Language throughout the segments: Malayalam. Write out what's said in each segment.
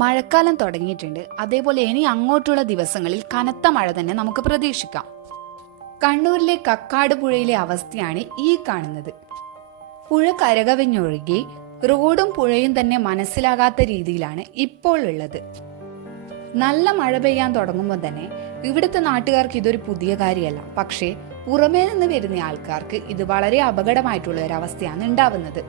മഴക്കാലം തുടങ്ങിയിട്ടുണ്ട്. അതേപോലെ ഇനി അങ്ങോട്ടുള്ള ദിവസങ്ങളിൽ കനത്ത മഴ തന്നെ നമുക്ക് പ്രതീക്ഷിക്കാം. കണ്ണൂരിലെ കക്കാട് പുഴയിലെ അവസ്ഥയാണ് ഈ കാണുന്നത്. പുഴ കരകവിഞ്ഞൊഴുകി റോഡും പുഴയും തന്നെ മനസ്സിലാകാത്ത രീതിയിലാണ് ഇപ്പോൾ ഉള്ളത്. നല്ല മഴ പെയ്യാൻ തുടങ്ങുമ്പോൾ തന്നെ ഇവിടുത്തെ നാട്ടുകാർക്ക് ഇതൊരു പുതിയ കാര്യമല്ല. പക്ഷേ പുറമേ നിന്ന് വരുന്ന ആൾക്കാർക്ക് ഇത് വളരെ അപകടമായിട്ടുള്ള ഒരു അവസ്ഥയാണ് ഉണ്ടാവുന്നത്.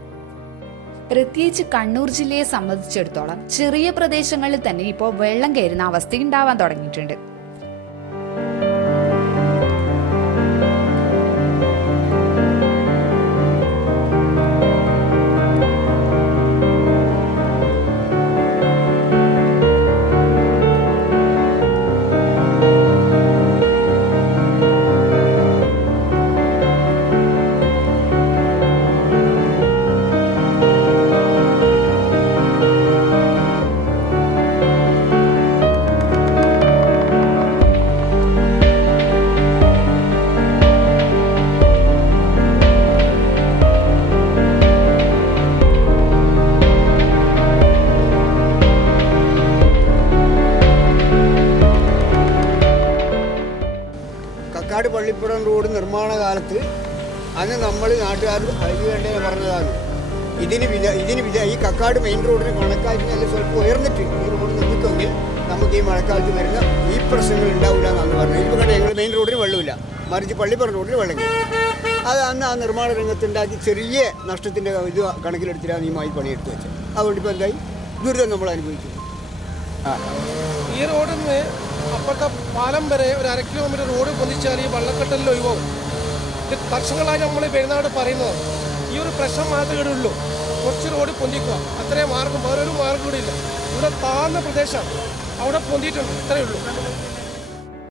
പ്രത്യേകിച്ച് കണ്ണൂർ ജില്ലയെ സംബന്ധിച്ചിടത്തോളം ചെറിയ പ്രദേശങ്ങളിൽ തന്നെ ഇപ്പോൾ വെള്ളം കയറുന്ന അവസ്ഥ ഉണ്ടാവാൻ തുടങ്ങിയിട്ടുണ്ട്. കക്കാട് പള്ളിപ്പുറം റോഡ് നിർമ്മാണ കാലത്ത് അന്ന് നമ്മൾ നാട്ടുകാർ ഹൈവേ വേണ്ടതെന്ന് പറഞ്ഞതാണ്. ഈ കക്കാട് മെയിൻ റോഡിന് കണക്കാക്കി നല്ല സ്വല്പം ഉയർന്നിട്ട് ഈ റോഡ് നിർമ്മിക്കുമെങ്കിൽ നമുക്ക് ഈ മഴക്കാലത്ത് വരുന്ന ഈ പ്രശ്നങ്ങൾ ഉണ്ടാവില്ല എന്നാണ് പറഞ്ഞത്. ഇപ്പോൾ കണ്ട് ഞങ്ങൾ മെയിൻ റോഡിന് വെള്ളമില്ല, മറിച്ച് പള്ളിപ്പുറം റോഡിന് വെള്ളം കിട്ടും. അത് അന്ന് ആ നിർമ്മാണ രംഗത്തുണ്ടാക്കി ചെറിയ നഷ്ടത്തിൻ്റെ ഇത് കണക്കിലെടുത്തിട്ടാണ് ഈ മായി പണിയെടുത്ത് വെച്ചത്. അതുകൊണ്ട് ഇപ്പോൾ എന്തായി ദുരിതം നമ്മൾ അനുഭവിക്കുന്നു. ഈ റോഡിൽ നിന്ന് അപ്പുറത്തെ പാലം വരെ ഒരു 1/2 കിലോമീറ്റർ റോഡ് പൊന്തിച്ചാൽ ഈ വള്ളക്കെട്ടലിൽ ഒഴിവാകും. ഇത് വർഷങ്ങളായി നമ്മൾ പെരുന്നാട് പറയുന്നത് ഈ ഒരു പ്രശ്നം മാത്രമേ ഇവിടെ ഉള്ളൂ. കുറച്ച് റോഡ് പൊന്തിക്കുക, അത്രയും മാർഗം, വേറൊരു മാർഗം കൂടി ഇല്ല. ഇവിടെ താഴ്ന്ന പ്രദേശം അവിടെ പൊന്തിയിട്ടുണ്ട്, ഇത്രയേ ഉള്ളൂ.